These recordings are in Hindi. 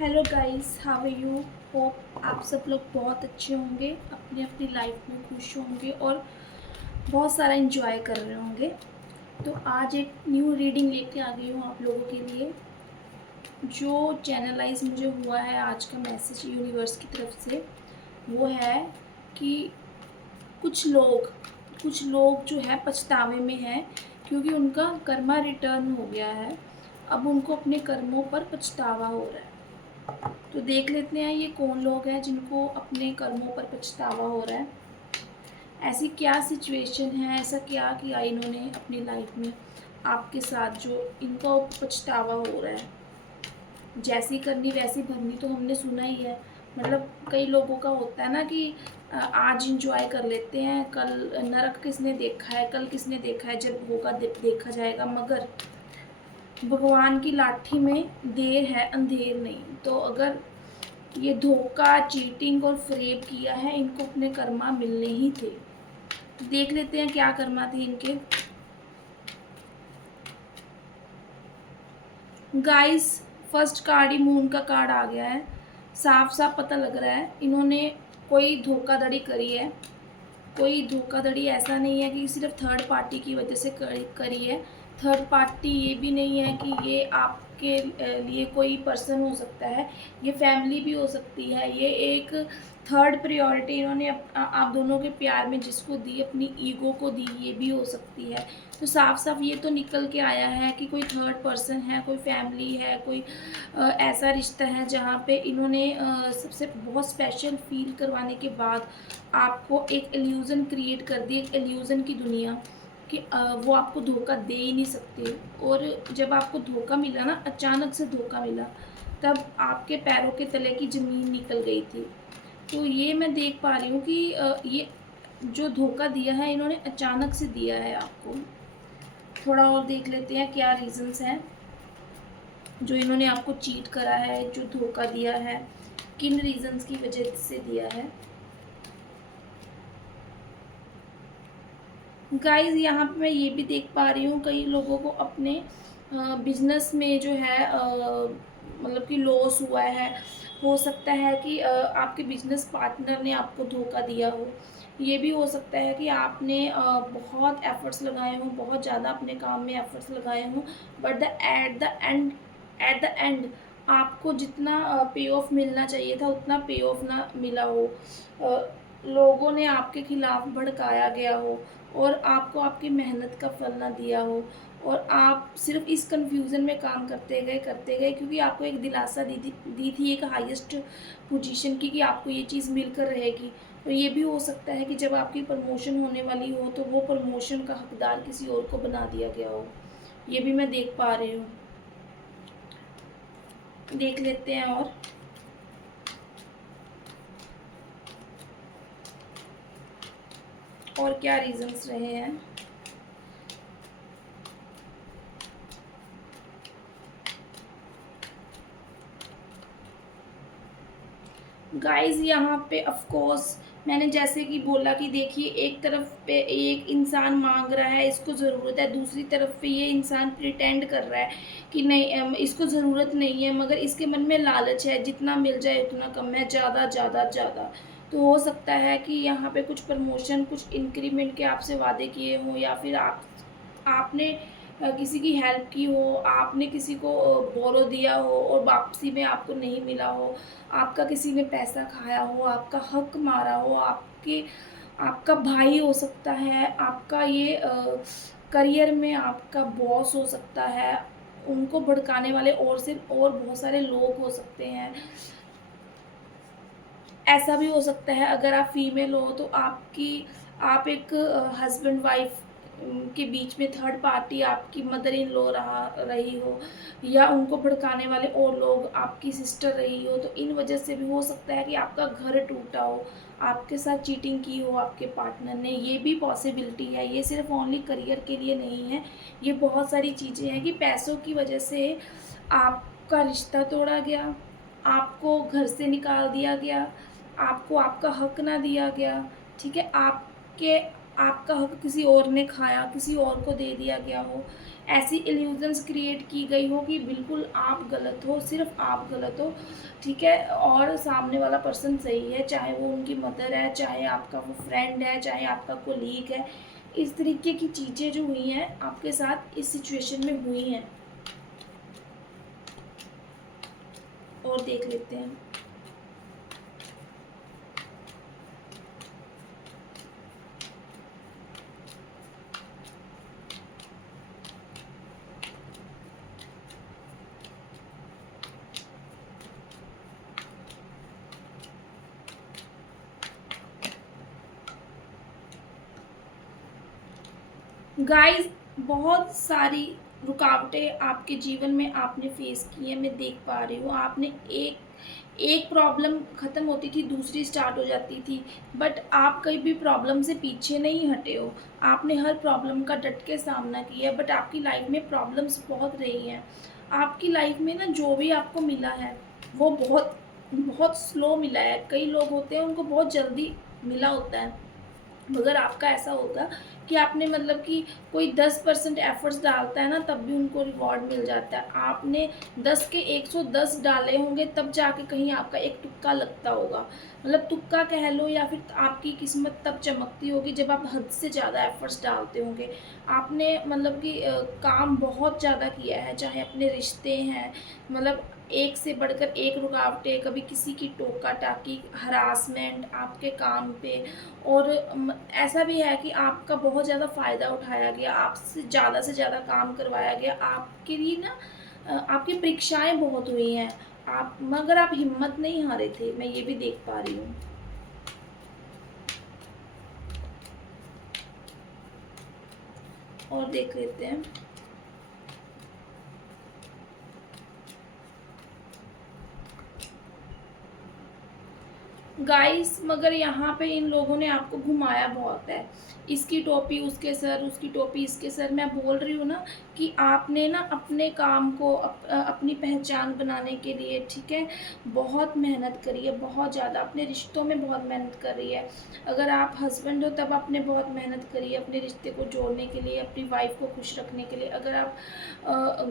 Hello guys, how are you. Hope आप सब लोग बहुत अच्छे होंगे, अपनी अपनी लाइफ में खुश होंगे और बहुत सारा एंजॉय कर रहे होंगे। तो आज एक न्यू रीडिंग लेके आ गई हूँ आप लोगों के लिए। जो चैनलाइज मुझे हुआ है आज का मैसेज यूनिवर्स की तरफ से, वो है कि कुछ लोग कुछ लोग जो है पछतावे में हैं, क्योंकि उनका कर्मा रिटर्न हो गया है। अब उनको अपने कर्मों पर पछतावा हो रहा है। तो देख लेते हैं ये कौन लोग हैं जिनको अपने कर्मों पर पछतावा हो रहा है। ऐसी क्या सिचुएशन है, ऐसा क्या किया इन्होंने अपनी लाइफ में आपके साथ जो इनको पछतावा हो रहा है। जैसी करनी वैसी भरनी तो हमने सुना ही है। मतलब कई लोगों का होता है ना कि आज इंजॉय कर लेते हैं, कल नरक किसने देखा है, कल किसने देखा है, जब होगा देखा जाएगा। मगर भगवान की लाठी में देर है अंधेर नहीं। तो अगर ये धोखा, चीटिंग और फ्रेब किया है, इनको अपने कर्मा मिलने ही थे। देख लेते हैं क्या कर्मा थे इनके। गाइस, फर्स्ट कार्ड ही मून का कार्ड आ गया है। साफ साफ पता लग रहा है इन्होंने कोई धोखाधड़ी करी है। कोई धोखाधड़ी ऐसा नहीं है कि सिर्फ थर्ड पार्टी की वजह से करी है। थर्ड पार्टी ये भी नहीं है कि ये आपके लिए कोई पर्सन हो सकता है, ये फैमिली भी हो सकती है। ये एक थर्ड प्रायोरिटी इन्होंने आप दोनों के प्यार में जिसको दी, अपनी ईगो को दी, ये भी हो सकती है। तो साफ साफ ये तो निकल के आया है कि कोई थर्ड पर्सन है, कोई फैमिली है, कोई ऐसा रिश्ता है जहाँ पे इन्होंने सबसे बहुत स्पेशल फील करवाने के बाद आपको एक इल्यूज़न क्रिएट कर दी, एक इल्यूज़न की दुनिया कि वो आपको धोखा दे ही नहीं सकते। और जब आपको धोखा मिला ना, अचानक से धोखा मिला, तब आपके पैरों के तले की ज़मीन निकल गई थी। तो ये मैं देख पा रही हूँ कि ये जो धोखा दिया है इन्होंने अचानक से दिया है आपको। थोड़ा और देख लेते हैं क्या रीज़न्स हैं जो इन्होंने आपको चीट करा है, जो धोखा दिया है, किन रीज़न्स की वजह से दिया है। गाइस, यहाँ पे मैं ये भी देख पा रही हूँ कई लोगों को अपने बिजनेस में जो है मतलब कि लॉस हुआ है। हो सकता है कि आपके बिजनेस पार्टनर ने आपको धोखा दिया हो। ये भी हो सकता है कि आपने बहुत एफर्ट्स लगाए हों, बहुत ज़्यादा अपने काम में एफर्ट्स लगाए हों, but the at the end आपको जितना पे ऑफ मिलना चाहिए था उतना पे ऑफ ना मिला हो। लोगों ने आपके खिलाफ भड़काया गया हो और आपको आपकी मेहनत का फल ना दिया हो, और आप सिर्फ इस कन्फ्यूज़न में काम करते गए क्योंकि आपको एक दिलासा दी थी एक हाईएस्ट पोजीशन की कि आपको ये चीज़ मिलकर रहेगी। तो ये भी हो सकता है कि जब आपकी प्रमोशन होने वाली हो तो वो प्रमोशन का हकदार किसी और को बना दिया गया हो। ये भी मैं देख पा रही हूँ। देख लेते हैं और क्या रीज़न्स रहे हैं। गाइज़, यहाँ पे ऑफ कोर्स मैंने जैसे कि बोला कि देखिए, एक तरफ पे एक इंसान माँग रहा है, इसको ज़रूरत है, दूसरी तरफ पे ये इंसान प्रिटेंड कर रहा है कि नहीं, इसको ज़रूरत नहीं है, मगर इसके मन में लालच है, जितना मिल जाए उतना कम है, ज़्यादा ज़्यादा ज़्यादा। तो हो सकता है कि यहाँ पे कुछ प्रमोशन, कुछ इंक्रीमेंट के आपसे वादे किए हों, या फिर आपने किसी की हेल्प की हो, आपने किसी को बोलो दिया हो और वापसी में आपको नहीं मिला हो, आपका किसी ने पैसा खाया हो, आपका हक मारा हो, आपका भाई हो सकता है, आपका ये करियर में आपका बॉस हो सकता है, उनको भड़काने वाले और से और बहुत सारे लोग हो सकते हैं। ऐसा भी हो सकता है अगर आप फीमेल हो तो आप एक हस्बैंड वाइफ के बीच में थर्ड पार्टी आपकी मदर इन लॉ रही हो, या उनको भड़काने वाले और लोग आपकी सिस्टर रही हो। तो इन वजह से भी हो सकता है कि आपका घर टूटा हो, आपके साथ चीटिंग की हो आपके पार्टनर ने। ये भी पॉसिबिलिटी है। ये सिर्फ ओनली करियर के लिए नहीं है, ये बहुत सारी चीज़ें हैं कि पैसों की वजह से आपका रिश्ता तोड़ा गया, आपको घर से निकाल दिया गया, आपको आपका हक ना दिया गया। ठीक है, आपका हक किसी और ने खाया, किसी और को दे दिया गया हो, ऐसी इल्यूजन्स क्रिएट की गई हो कि बिल्कुल आप गलत हो, सिर्फ़ आप गलत हो, ठीक है? और सामने वाला पर्सन सही है, चाहे वो उनकी मदर है, चाहे आपका वो फ्रेंड है, चाहे आपका कोलीग है। इस तरीके की चीज़ें जो हुई हैं आपके साथ इस सिचुएशन में हुई हैं। और देख लेते हैं। गाइस, बहुत सारी रुकावटें आपके जीवन में आपने फेस की हैं, मैं देख पा रही हूँ। आपने एक एक प्रॉब्लम ख़त्म होती थी, दूसरी स्टार्ट हो जाती थी, बट आप कहीं भी प्रॉब्लम से पीछे नहीं हटे हो। आपने हर प्रॉब्लम का डट के सामना किया है, बट आपकी लाइफ में प्रॉब्लम्स बहुत रही हैं। आपकी लाइफ में ना जो भी आपको मिला है वो बहुत बहुत स्लो मिला है। कई लोग होते हैं उनको बहुत जल्दी मिला होता है, मगर आपका ऐसा होगा कि आपने मतलब कि कोई 10% एफ़र्ट्स डालता है ना, तब भी उनको रिवॉर्ड मिल जाता है। आपने 10 के 110 डाले होंगे, तब जाके कहीं आपका एक तुक्का लगता होगा। मतलब तुक्का कह लो या फिर आपकी किस्मत तब चमकती होगी जब आप हद से ज़्यादा एफ़र्ट्स डालते होंगे। आपने मतलब कि काम बहुत ज़्यादा किया है, चाहे अपने रिश्ते हैं, मतलब एक से बढ़कर एक रुकावटें, कभी किसी की टोका-टाकी, हरासमेंट आपके काम पे, और ऐसा भी है कि आपका बहुत ज़्यादा फ़ायदा उठाया गया, आपसे से ज़्यादा काम करवाया गया। आपके लिए ना आपकी परीक्षाएँ बहुत हुई हैं, आप मगर आप हिम्मत नहीं हारे थे, मैं ये भी देख पा रही हूँ। और देख लेते हैं। गाइस, मगर यहाँ पे इन लोगों ने आपको घुमाया बहुत है। इसकी टोपी उसके सर, उसकी टोपी इसके सर। मैं बोल रही हूँ ना कि आपने ना अपने काम को अपनी पहचान बनाने के लिए, ठीक है, बहुत मेहनत करी है, बहुत ज़्यादा। अपने रिश्तों में बहुत मेहनत करी है। अगर आप हस्बैंड हो तब आपने बहुत मेहनत करी है अपने रिश्ते को जोड़ने के लिए, अपनी वाइफ़ को खुश रखने के लिए। अगर आप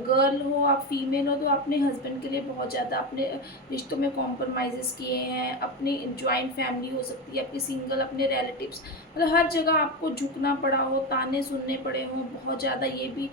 गर्ल हो, आप फीमेल हो, तो अपने हस्बैंड के लिए बहुत ज़्यादा अपने रिश्तों में कॉम्प्रोमाइज़ेज़ किए हैं। अपनी जॉइंट फैमिली हो सकती है, आपकी सिंगल, अपने रिलेटिव्स, मतलब हर जगह आपको झुकना पड़ा हो, ताने सुनने पड़े हों, बहुत ज़्यादा ये भी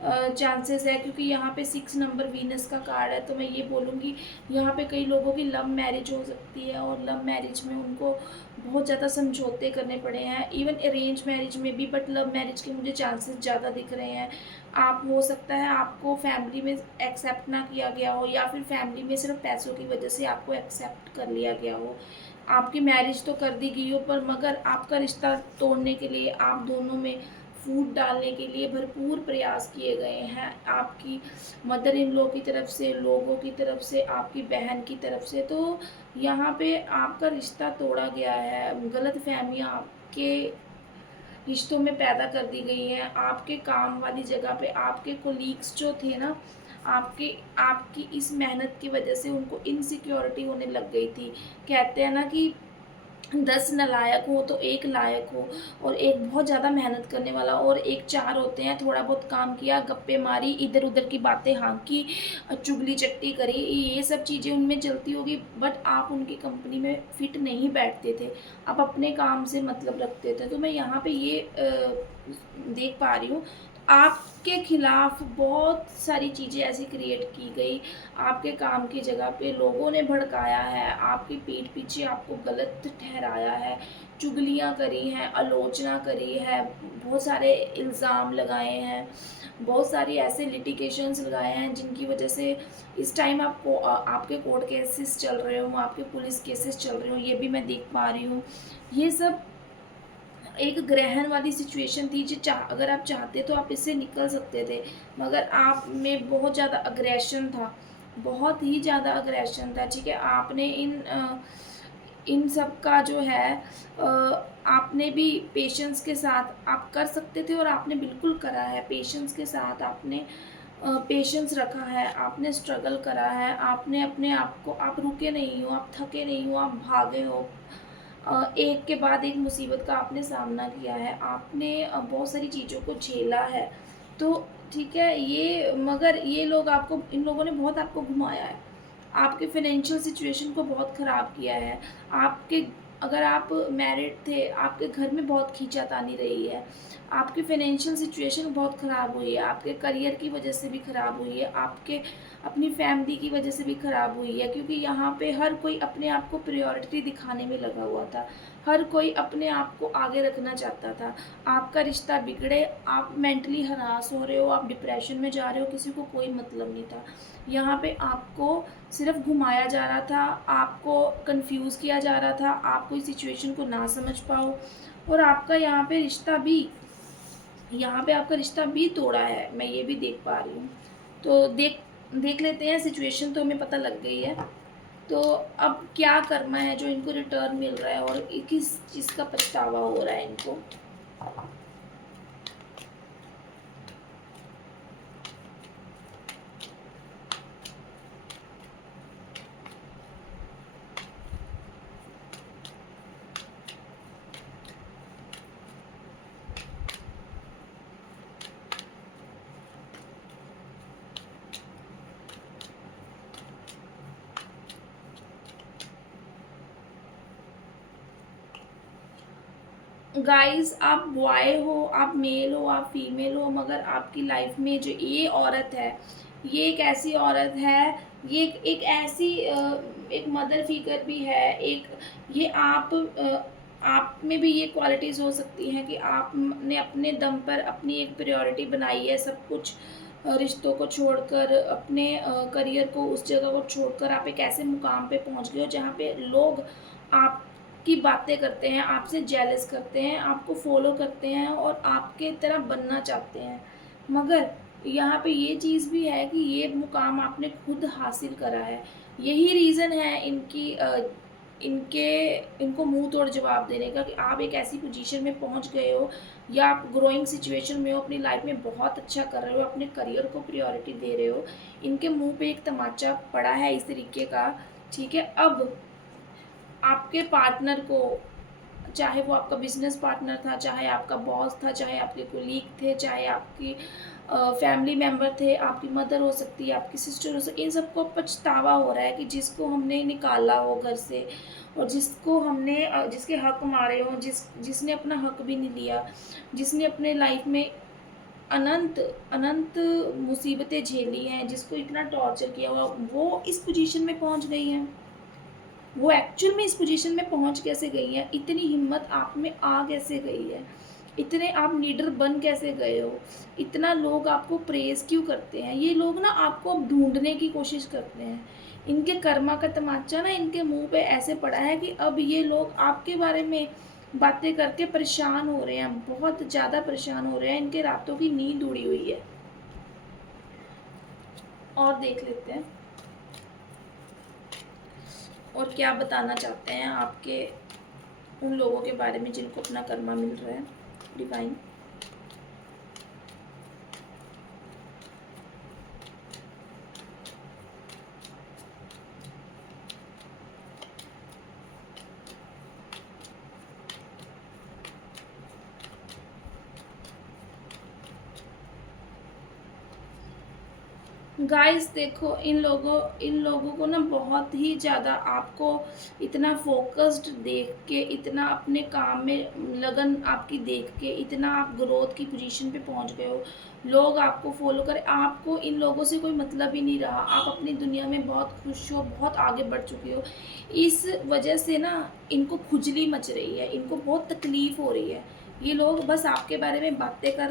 चांसेस है, क्योंकि यहाँ पे 6 नंबर वीनस का कार्ड है। तो मैं ये बोलूँगी यहाँ पे कई लोगों की लव मैरिज हो सकती है, और लव मैरिज में उनको बहुत ज़्यादा समझौते करने पड़े हैं, इवन अरेंज मैरिज में भी, बट लव मैरिज के मुझे चांसेस ज़्यादा दिख रहे हैं। आप हो सकता है आपको फैमिली में एक्सेप्ट ना किया गया हो, या फिर फैमिली में सिर्फ पैसों की वजह से आपको एक्सेप्ट कर लिया गया हो। आपकी मैरिज तो कर दी गई हो, पर मगर आपका रिश्ता तोड़ने के लिए, आप दोनों में फूट डालने के लिए भरपूर प्रयास किए गए हैं। आपकी मदर इन लॉ की तरफ से, लोगों की तरफ से, आपकी बहन की तरफ से। तो यहाँ पे आपका रिश्ता तोड़ा गया है, गलतफ़हमियाँ आपके रिश्तों में पैदा कर दी गई हैं। आपके काम वाली जगह पे आपके कोलीग्स जो थे ना, आपके आपकी इस मेहनत की वजह से उनको इनसिक्योरिटी होने लग गई थी। कहते हैं ना कि 10 नालायक हो तो 1 लायक हो, और एक बहुत ज़्यादा मेहनत करने वाला, और एक 4 होते हैं थोड़ा बहुत काम किया, गप्पे मारी, इधर-उधर की बातें हाँकी, चुगली-चगली करी, ये सब चीज़ें उनमें चलती होगी, बट आप उनकी कंपनी में फिट नहीं बैठते थे। आप अपने काम से मतलब रखते थे। तो मैं यहाँ पे ये देख पा रही हूँ, आपके खिलाफ बहुत सारी चीज़ें ऐसी क्रिएट की गई, आपके काम की जगह पे लोगों ने भड़काया है, आपकी पीठ पीछे आपको गलत ठहराया है, चुगलियाँ करी हैं, आलोचना करी है, बहुत सारे इल्ज़ाम लगाए हैं, बहुत सारी ऐसे लिटिगेशंस लगाए हैं जिनकी वजह से इस टाइम आपके कोर्ट केसेस चल रहे हों, आपके पुलिस केसेस चल रहे हों, ये भी मैं देख पा रही हूँ। ये सब एक ग्रहण वाली सिचुएशन थी, जो अगर आप चाहते तो आप इससे निकल सकते थे, मगर आप में बहुत ज़्यादा अग्रेशन था, बहुत ही ज़्यादा अग्रेशन था, ठीक है? आपने इन सब का जो है आपने भी पेशेंस के साथ आप कर सकते थे, और आपने बिल्कुल करा है। पेशेंस के साथ आपने पेशेंस रखा है, आपने स्ट्रगल करा है, आपने अपने आप को, आप रुके नहीं हो, आप थके नहीं हो, आप भागे हो। एक के बाद एक मुसीबत का आपने सामना किया है, आपने बहुत सारी चीज़ों को झेला है। तो ठीक है, ये मगर ये लोग आपको, इन लोगों ने बहुत आपको घुमाया है। आपके फाइनेंशियल सिचुएशन को बहुत ख़राब किया है। आपके, अगर आप मैरिड थे, आपके घर में बहुत खींचातानी रही है। आपकी फाइनेंशियल सिचुएशन बहुत ख़राब हुई है, आपके करियर की वजह से भी ख़राब हुई है, आपके अपनी फैमिली की वजह से भी ख़राब हुई है, क्योंकि यहाँ पे हर कोई अपने आप को प्रायोरिटी दिखाने में लगा हुआ था। हर कोई अपने आप को आगे रखना चाहता था। आपका रिश्ता बिगड़े, आप मेंटली हरास हो रहे हो, आप डिप्रेशन में जा रहे हो, किसी को कोई मतलब नहीं था। यहाँ पे आपको सिर्फ घुमाया जा रहा था, आपको कंफ्यूज किया जा रहा था, आप कोई सिचुएशन को ना समझ पाओ, और आपका यहाँ पे आपका रिश्ता भी तोड़ा है, मैं ये भी देख पा रही हूँ। तो देख देख लेते हैं, सिचुएशन तो हमें पता लग गई है। तो अब क्या करना है जो इनको रिटर्न मिल रहा है, और किस चीज़ का पछतावा हो रहा है इनको। गाइस, आप बॉय हो, आप मेल हो, आप फीमेल हो, मगर आपकी लाइफ में जो ये औरत है, ये एक ऐसी औरत है, ये एक ऐसी एक मदर फिगर भी है, एक ये आप में भी ये क्वालिटीज़ हो सकती हैं कि आपने अपने दम पर अपनी एक प्रायोरिटी बनाई है, सब कुछ रिश्तों को छोड़कर, अपने करियर को, उस जगह को छोड़कर आप एक ऐसे मुकाम पे पहुंच गए हो जहाँ पे लोग आप की बातें करते हैं, आपसे जेलस करते हैं, आपको फॉलो करते हैं और आपके तरह बनना चाहते हैं। मगर यहाँ पे ये चीज़ भी है कि ये मुकाम आपने खुद हासिल करा है। यही रीज़न है इनको मुंह तोड़ जवाब देने का, कि आप एक ऐसी पोजीशन में पहुंच गए हो, या आप ग्रोइंग सिचुएशन में हो, अपनी लाइफ में बहुत अच्छा कर रहे हो, अपने करियर को प्रायोरिटी दे रहे हो। इनके मुंह पे एक तमाचा पड़ा है इस तरीके का। ठीक है, अब आपके पार्टनर को, चाहे वो आपका बिजनेस पार्टनर था, चाहे आपका बॉस था, चाहे आपके कोलीग थे, चाहे आपकी फैमिली मेम्बर थे, आपकी मदर हो सकती है, आपकी सिस्टर हो सकती है, इन सबको पछतावा हो रहा है कि जिसको हमने निकाला हो घर से, और जिसको हमने जिसके हक मारे हों, जिसने अपना हक भी नहीं लिया, जिसने अपने लाइफ में अनंत अनंत मुसीबतें झेली हैं, जिसको इतना टॉर्चर किया हुआ, वो इस पोजीशन में पहुंच गई हैं। वो एक्चुअल में इस पोजीशन में पहुंच कैसे गई है, इतनी हिम्मत आप में आ कैसे गई है, इतने आप लीडर बन कैसे गए हो, इतना लोग आपको प्रेज़ क्यों करते हैं। ये लोग ना आपको अब ढूंढने की कोशिश करते हैं। इनके कर्मा का तमाचा ना इनके मुंह पे ऐसे पड़ा है कि अब ये लोग आपके बारे में बातें करके परेशान हो रहे हैं, बहुत ज़्यादा परेशान हो रहे हैं, इनके रातों की नींद उड़ी हुई है। और देख लेते हैं और क्या बताना चाहते हैं आपके उन लोगों के बारे में जिनको अपना कर्मा मिल रहा है, डिवाइन। गाइस देखो, इन लोगों को ना बहुत ही ज़्यादा आपको इतना फोकस्ड देख के, इतना अपने काम में लगन आपकी देख के, इतना आप ग्रोथ की पोजीशन पे पहुंच गए हो, लोग आपको फॉलो करें, आपको इन लोगों से कोई मतलब ही नहीं रहा, आप अपनी दुनिया में बहुत खुश हो, बहुत आगे बढ़ चुके हो। इस वजह से ना इनको खुजली मच रही है, इनको बहुत तकलीफ़ हो रही है। ये लोग बस आपके बारे में बातें कर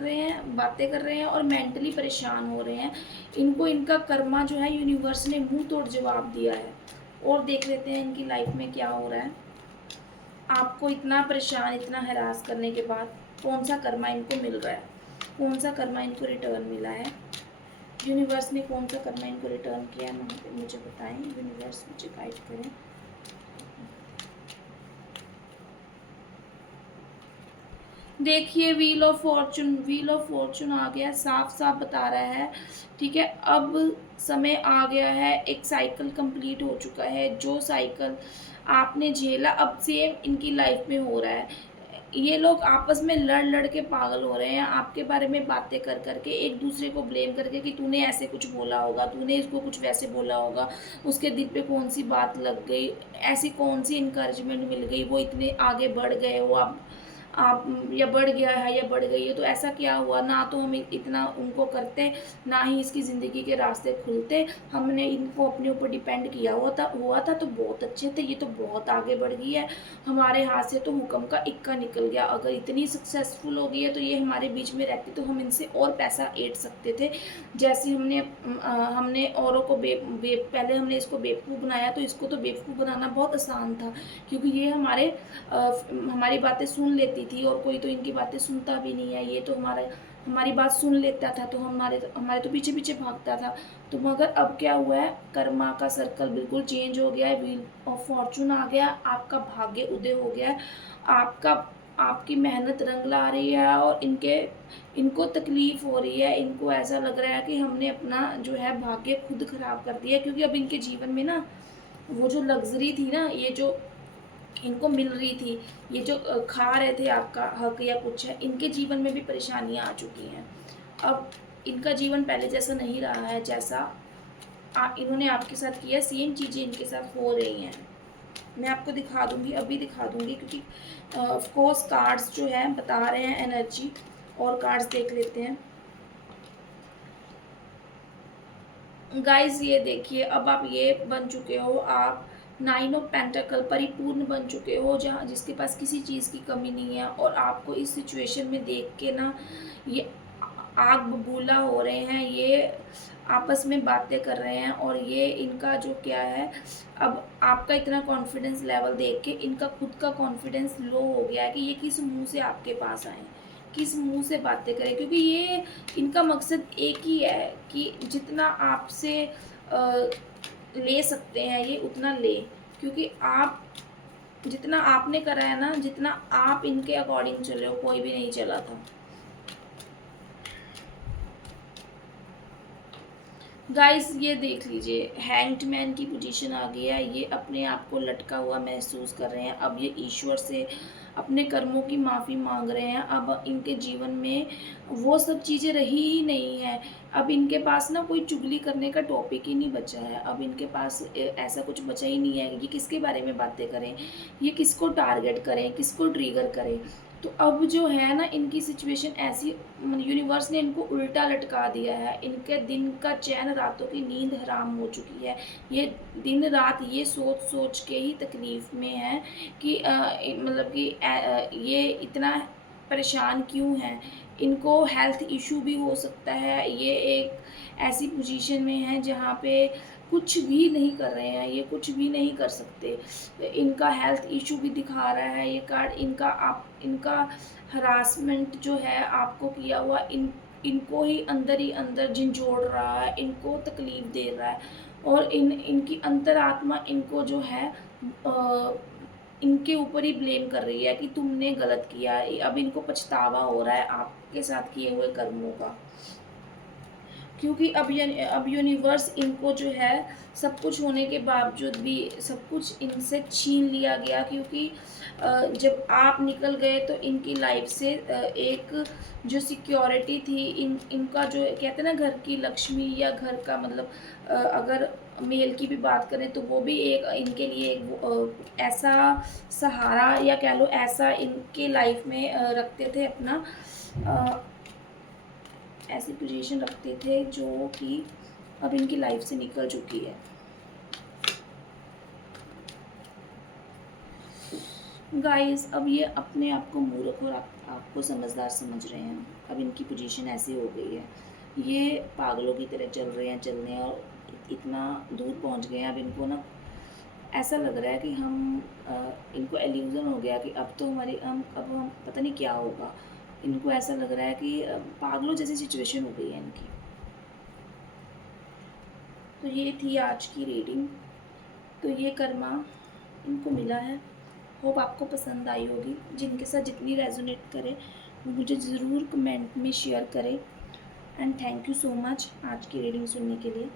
रहे हैं और मेंटली परेशान हो रहे हैं। इनको इनका कर्मा जो है यूनिवर्स ने मुंह तोड़ जवाब दिया है। और देख लेते हैं इनकी लाइफ में क्या हो रहा है। आपको इतना परेशान, इतना हरास करने के बाद कौन सा कर्मा इनको मिल रहा है, कौन सा कर्मा इनको रिटर्न मिला है, यूनिवर्स ने कौन सा कर्मा इनको रिटर्न किया है, मुझे बताएं, यूनिवर्स मुझे गाइड करें। देखिए, व्हील ऑफ फॉर्चून आ गया, साफ साफ बता रहा है। ठीक है, अब समय आ गया है, एक साइकिल कंप्लीट हो चुका है। जो साइकिल आपने झेला अब सेम इनकी लाइफ में हो रहा है। ये लोग आपस में लड़ लड़ के पागल हो रहे हैं, आपके बारे में बातें कर कर के, एक दूसरे को ब्लेम करके कि तूने ऐसे कुछ बोला होगा, तूने इसको कुछ वैसे बोला होगा, उसके दिल पे कौन सी बात लग गई, ऐसी कौन सी इनकरेजमेंट मिल गई, वो इतने आगे बढ़ गए हो आप या बढ़ गया है या बढ़ गई है, तो ऐसा क्या हुआ। ना तो हम इतना उनको करते, ना ही इसकी ज़िंदगी के रास्ते खुलते। हमने इनको अपने ऊपर डिपेंड किया हुआ था तो बहुत अच्छे थे, ये तो बहुत आगे बढ़ गई है, हमारे हाथ से तो हुक्म का इक्का निकल गया। अगर इतनी सक्सेसफुल हो गई है तो ये हमारे बीच में रहती तो हम इनसे और पैसा ऐंठ सकते थे। जैसे हमने औरों को पहले हमने इसको बेवकूफ़ बनाया, तो इसको तो बेवकूफ़ बनाना बहुत आसान था, क्योंकि ये हमारी बातें सुन लेती थी, और कोई तो इनकी बातें सुनता भी नहीं है। ये तो हमारी बात सुन लेता था तो हमारे तो पीछे पीछे भागता था। तो मगर अब क्या हुआ है, कर्मा का सर्कल बिल्कुल चेंज हो गया है, व्हील ऑफ फॉर्चून आ गया, आपका भाग्य उदय हो गया है, आपकी मेहनत रंग ला रही है, और इनको तकलीफ़ हो रही है। इनको ऐसा लग रहा है कि हमने अपना जो है भाग्य खुद ख़राब कर दिया, क्योंकि अब इनके जीवन में ना वो जो लग्ज़री थी ना, ये जो इनको मिल रही थी, ये जो खा रहे थे आपका हक या कुछ है, इनके जीवन में भी परेशानियाँ आ चुकी हैं। अब इनका जीवन पहले जैसा नहीं रहा है, जैसा इन्होंने आपके साथ किया, सेम चीज़ें इनके साथ हो रही हैं। मैं आपको दिखा दूँगी, अभी दिखा दूँगी, क्योंकि ऑफ कोर्स कार्ड्स जो है बता रहे हैं एनर्जी, और कार्ड्स देख लेते हैं। गाइस ये देखिए, अब आप ये बन चुके हो, आप 9 ऑफ पेंटाकल परिपूर्ण बन चुके हो, जहाँ जिसके पास किसी चीज़ की कमी नहीं है, और आपको इस सिचुएशन में देख के ना ये आग बबूला हो रहे हैं, ये आपस में बातें कर रहे हैं, और ये इनका जो क्या है, अब आपका इतना कॉन्फिडेंस लेवल देख के इनका खुद का कॉन्फिडेंस लो हो गया है कि ये किस मुंह से आपके पास आए, किस मुंह से बातें करें, क्योंकि ये इनका मकसद एक ही है कि जितना आपसे ले सकते हैं ये उतना ले, क्योंकि आप जितना आपने करा है ना, जितना आप इनके अकॉर्डिंग चले हो, कोई भी नहीं चला था। गाइस ये देख लीजिए, हैंग्ड मैन की पोजीशन आ गई है, ये अपने आप को लटका हुआ महसूस कर रहे हैं। अब ये ईश्वर से अपने कर्मों की माफ़ी मांग रहे हैं। अब इनके जीवन में वो सब चीज़ें रही ही नहीं है। अब इनके पास ना कोई चुगली करने का टॉपिक ही नहीं बचा है। अब इनके पास ऐसा कुछ बचा ही नहीं है, ये किसके बारे में बातें करें, ये किसको टारगेट करें, किसको ट्रिगर करें। तो अब जो है ना, इनकी सिचुएशन ऐसी, यूनिवर्स ने इनको उल्टा लटका दिया है। इनके दिन का चैन, रातों की नींद हराम हो चुकी है। ये दिन रात ये सोच सोच के ही तकलीफ़ में है कि मतलब कि ये इतना परेशान क्यों हैं। इनको हेल्थ इशू भी हो सकता है। ये एक ऐसी पोजीशन में है जहाँ पे कुछ भी नहीं कर रहे हैं, ये कुछ भी नहीं कर सकते। इनका हेल्थ इशू भी दिखा रहा है ये कार्ड। इनका हरासमेंट जो है आपको किया हुआ, इनको ही अंदर झंझोड़ रहा है, इनको तकलीफ़ दे रहा है, और इनकी अंतरात्मा इनको जो है इनके ऊपर ही ब्लेम कर रही है कि तुमने गलत किया। अब इनको पछतावा हो रहा है आपके साथ किए हुए कर्मों का, क्योंकि अब यूनिवर्स इनको जो है सब कुछ होने के बावजूद भी सब कुछ इनसे छीन लिया गया, क्योंकि जब आप निकल गए तो इनकी लाइफ से एक जो सिक्योरिटी थी, इनका जो कहते हैं ना घर की लक्ष्मी, या घर का मतलब अगर मेल की भी बात करें तो वो भी एक इनके लिए एक ऐसा सहारा, या कह लो ऐसा इनके लाइफ में रखते थे अपना, ऐसी पोजीशन रखते थे जो कि अब इनकी लाइफ से निकल चुकी है। गाइस अब ये अपने आप को मूर्ख और आपको समझदार समझ रहे हैं। अब इनकी पोजीशन ऐसी हो गई है, ये पागलों की तरह चल रहे हैं और इतना दूर पहुंच गए हैं। अब इनको ना ऐसा लग रहा है कि इनको एल्यूज़न हो गया कि अब तो अब हम पता नहीं क्या होगा। इनको ऐसा लग रहा है कि पागलों जैसी सिचुएशन हो गई है इनकी। तो ये थी आज की रीडिंग। तो ये कर्मा इनको मिला है। होप आपको पसंद आई होगी। जिनके साथ जितनी रेजोनेट करे मुझे ज़रूर कमेंट में शेयर करें। And thank you so much आज की रीडिंग सुनने के लिए।